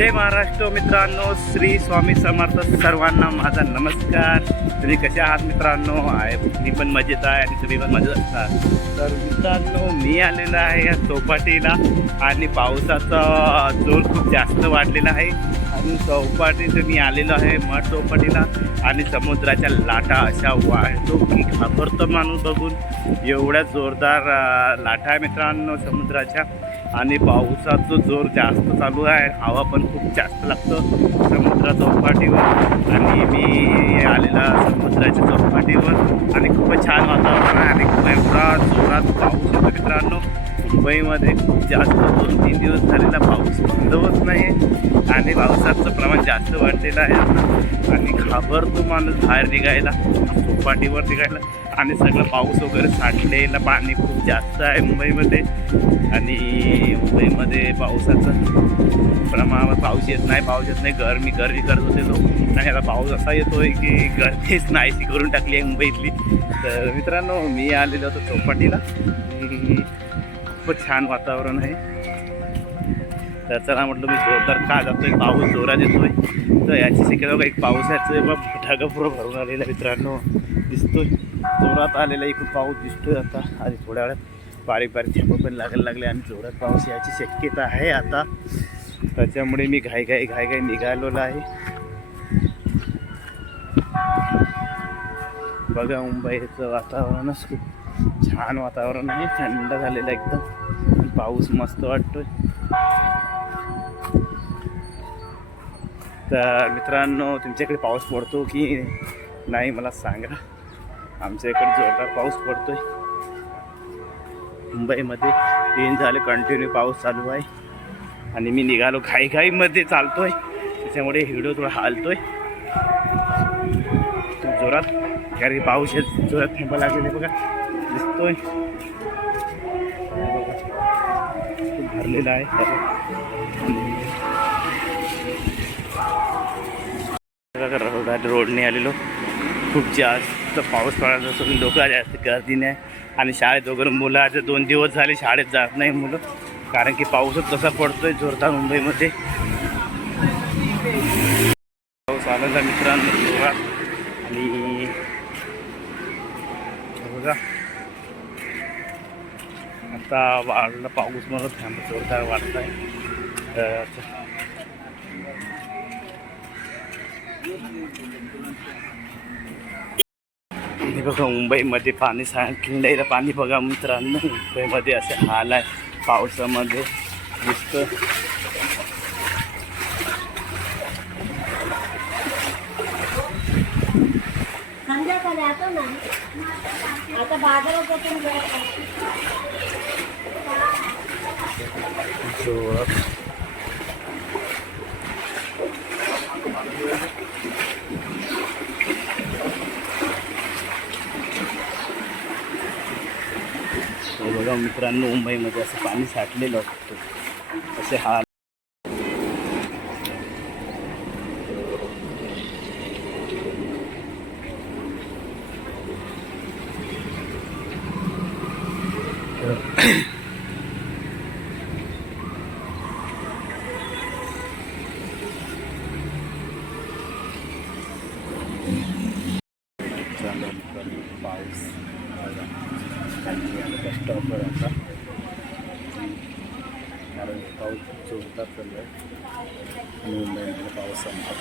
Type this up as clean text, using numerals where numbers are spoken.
जय महाराष्ट्र मित्रांनो, श्री स्वामी समर्थ सर्वांना माझा नमस्कार. तुम्ही कसे आहात मित्रांनो? मी पण मजेत आहे आणि तुम्ही पण मजेत असतात. तर मित्रांनो, मी आलेलो आहे या चौपाटीला आणि पावसाचा जोर खूप जास्त वाढलेला आहे आणि चौपाटीचं मी आलेलो आहे मठ चौपाटीला आणि समुद्राच्या लाटा अशा वाढतो की घाबरतो माणूस बघून. एवढ्या जोरदार लाटा आहे मित्रांनो समुद्राच्या आणि पावसाचा जोर जास्त चालू आहे. हवा पण खूप जास्त लागतं समुद्र चौपाटीवर आणि मी आलेला समुद्राच्या चौपाटीवर आणि खूपच छान वातावरण आहे आणि एवढा जोरात पाऊस होतो मित्रांनो. मुंबईमध्ये खूप जास्त 2-3 दिवस झालेला पाऊस बंद होत नाही आणि पावसाचं प्रमाण जास्त वाढलेलं आहे आणि घाबरतो माणूस बाहेर निघायला, चौपाटीवर निघायला. आणि सगळं पाऊस वगैरे साठलेलं पाणी खूप जास्त आहे मुंबईमध्ये आणि मुंबईमध्ये पावसाचं प्रमाण पाऊस येत नाही गरमी करत होते तो आणि आता पाऊस असा येतोय की गरमीच नाहीशी करून टाकली आहे मुंबईतली. तर मित्रांनो, मी आलेलो होतो चौपाटीला. खूपच छान वातावरण आहे. तर चला म्हटलं मी जोरदार का जातोय, पाऊस जोरात येतोय. तर याची शक्यता एक पावसाचं ढगं पुरं भरून आलेलं मित्रांनो दिसतोय. जोरात आलेला एक पाऊस दिसतोय आता आणि थोड्या वेळात बारीक थेंब पण लागायला लागले आणि जोरात पाऊस याची शक्यता आहे आता. त्याच्यामुळे मी घाई निघालेलो आहे. बघा, मुंबईचं वातावरणच खूप छान वातावरण आहे. थंड झालेलं एकदम, पाऊस मस्त वाटतोय. तर मित्रांनो, तुमच्याकडे पाऊस पडतो की नाही मला सांगा. आमच्या इकडे जोरदार पाऊस पडतोय. मुंबईमध्ये 3 झाले कंटिन्यू पाऊस चालू आहे आणि मी निघालो घाईमध्ये चालतोय, त्याच्यामुळे व्हिडिओ थोडा हालतोय खूप जोरात. कारण की पाऊस जोरात थेंब लागलेले बघा दिसतोय. खूप भरलेला आहे. रोडने आलेलो, खूप जास्त पाऊस पडायला असं लोक जास्त गर्दी नाही आणि शाळेत वगैरे मुलं आज 2 दिवस झाले शाळेत जात नाही मुलं, कारण की पाऊसच तसा पडतोय जोरदार मुंबईमध्ये. पाऊस आलेला मित्रांनो जोरात आणि बघा आता वाढला पाऊस, मला जोरदार वाढत आहे. हे बघा मुंबईमध्ये पाणी सांडलेलं पाणी बघा मित्रांनो. मुंबईमध्ये असे हाल आहे पावसामध्ये दिसतं. बघा मित्रांनो, मुंबईमध्ये असं पाणी साठलेलं असतं, असे हाल. पाऊस स्टॉपवर आता, कारण पाऊस जोरदार चालू आहे. मुंबईमध्ये पाऊस संपत